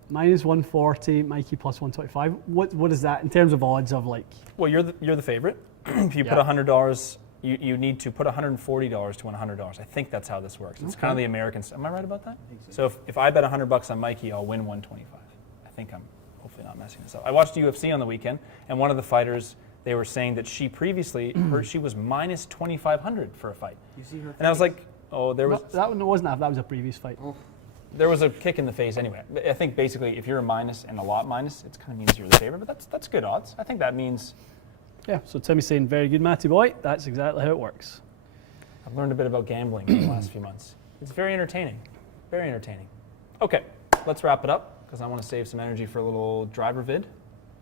Minus 140, Mikey plus 125. What is that in terms of odds of like? Well, you're the favorite. If you put Yeah. $100, you need to put $140 to win $100. I think that's how this works. It's kind of the American. Am I right about that? So if I bet $100 on Mikey, I'll win 125. I think I'm hopefully not messing this up. I watched UFC on the weekend, and one of the fighters, they were saying that she previously she was minus 2,500 for a fight, You see her and I was face? like, oh, there was. That one wasn't. That was a previous fight. Oh, There was a kick in the face anyway. I think basically if you're a minus and a lot minus, it kind of means you're the favorite, but that's good odds. I think that means Yeah. So Timmy's saying very good, Matty boy. That's exactly how it works. I've learned a bit about gambling in the last few months. It's very entertaining. Very entertaining. Okay, let's wrap it up because I want to save some energy for a little driver vid.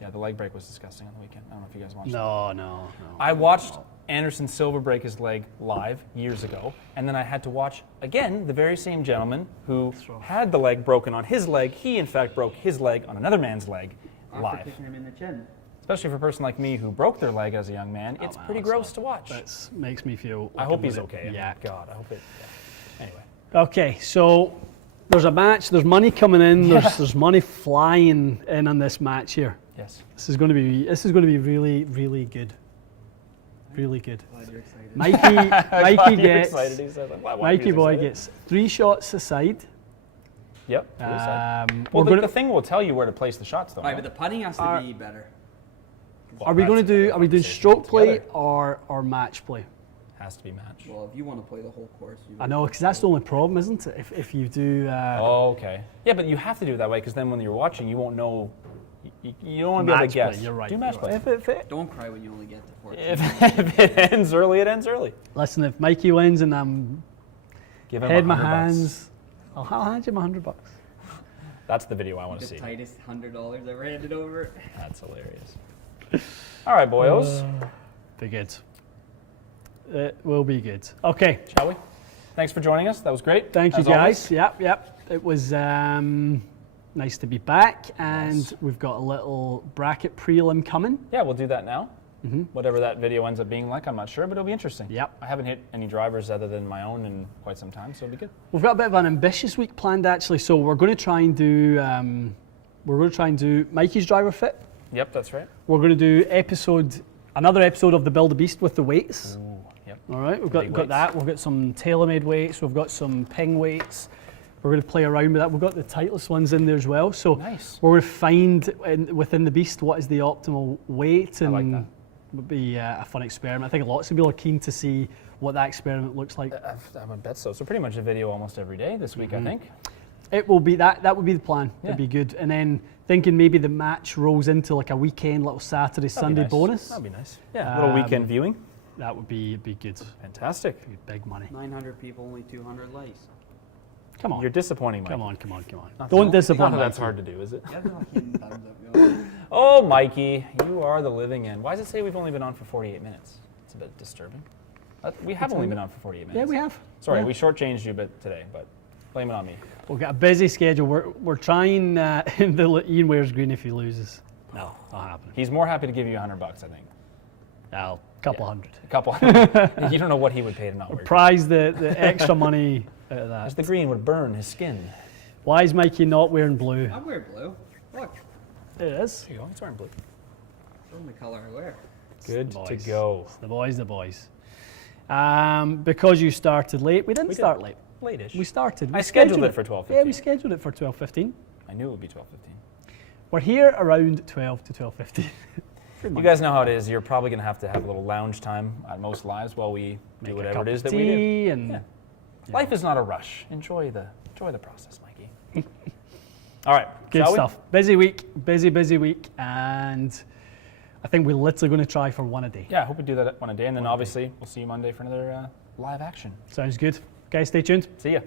Yeah, the leg break was disgusting on the weekend. I don't know if you guys watched it. No. I watched Anderson Silva break his leg live years ago, and then I had to watch again the very same gentleman who had the leg broken on his leg. He, in fact, broke his leg on another man's leg after live. kicking him in the chin. Especially for a person like me who broke their leg as a young man, it's man, pretty that's gross to watch. That makes me feel. I like hope I'm he's gonna okay. I mean, yak. God, I hope it. Yeah. Anyway. Okay, so there's a match. There's money coming in. There's money flying in on this match here. Yes. This is going to be really, really good. Really good. Glad you're excited. Mikey gets. Excited. He said, "Why are Mikey you boy excited?" gets 3 shots aside. Yep. really sad. We're Well, gonna, the thing will tell you where to place the shots, though. All right, right? but the putting has to be better. Well, are we that's going to do? another Are we doing conversation stroke play altogether. or match play? Has to be match. Well, if you want to play the whole course, you I know, because that's the only problem, isn't it? If you do. Oh, okay. Yeah, but you have to do it that way because then when you're watching, you won't know. You don't want to be able to Match guess. play, you're right. Do match you're play. right. don't cry when you only get to 14. If it ends early, it ends early. Listen, if Mikey wins and I'm Give him head my $100. hands, I'll hand you my $100. That's the video I want to The see. tightest $100 ever handed over. That's hilarious. All right, boyos. Be good. It will be good. Okay. Shall we? Thanks for joining us. That was great. Thank you, as guys. always. Yep. It was nice to be back, and Yes. we've got a little bracket prelim coming. Yeah, we'll do that now. Whatever that video ends up being like, I'm not sure, but it'll be interesting. Yep. I haven't hit any drivers other than my own in quite some time, so it'll be good. We've got a bit of an ambitious week planned, actually. So we're going to try and do Mikey's driver fit. Yep, that's right. We're going to do another episode of the Build a Beast with the weights. Ooh, yep. All right, we've Big got weights. that. We've got some tailor-made weights. We've got some ping weights. We're going to play around with that. We've got the Titleist ones in there as well. So Nice. we're going to find within the Beast what is the optimal weight, and like that. would be a fun experiment. I think lots of people are keen to see what that experiment looks like. I would bet so. So pretty much a video almost every day this week, I think. It will be that would be the plan. Yeah. It'd be good. And then thinking maybe the match rolls into like a weekend, little Saturday, That'd be Sunday nice. bonus. That'd be nice. Yeah, a little weekend viewing. That would be good. Fantastic. Big money. 900 people, only 200 likes. Come on. You're disappointing, Mike. Come on. Not Don't that- disappoint Not that that's Mikey. hard to do, is it? You have the fucking thumbs up going. Oh, Mikey, you are the living end. Why does it say we've only been on for 48 minutes? It's a bit disturbing. We have only been on for 48 minutes. Yeah, we have. Sorry, Yeah. we shortchanged you a bit today, but blame it on me. We've got a busy schedule. We're trying Ian wears green if he loses. No, not happening. He's more happy to give you $100, I think. Well, couple hundred. A couple hundred. You don't know what he would pay to not wear green. Prize the extra money out of As that. the green would burn his skin. Why is Mikey not wearing blue? I wear blue. Look, It is. There you go, he's wearing blue. that's the color I wear. Good The to boys. go. It's the boys. Because you started late. We didn't start late. Late-ish. We started. I scheduled it for 12:15. Yeah, we scheduled it for 12:15. I knew it would be 12:15. We're here around 12 to 12:15. You guys know how it is. You're probably going to have a little lounge time at most lives while we do whatever it is that we do. And Life is not a rush. Enjoy the process, Mikey. All right. Good stuff. Busy week, busy week, and I think we're literally going to try for one a day. Yeah, I hope we do that one a day, and then obviously we'll see you Monday for another live action. Sounds good. Guys, stay tuned. See ya.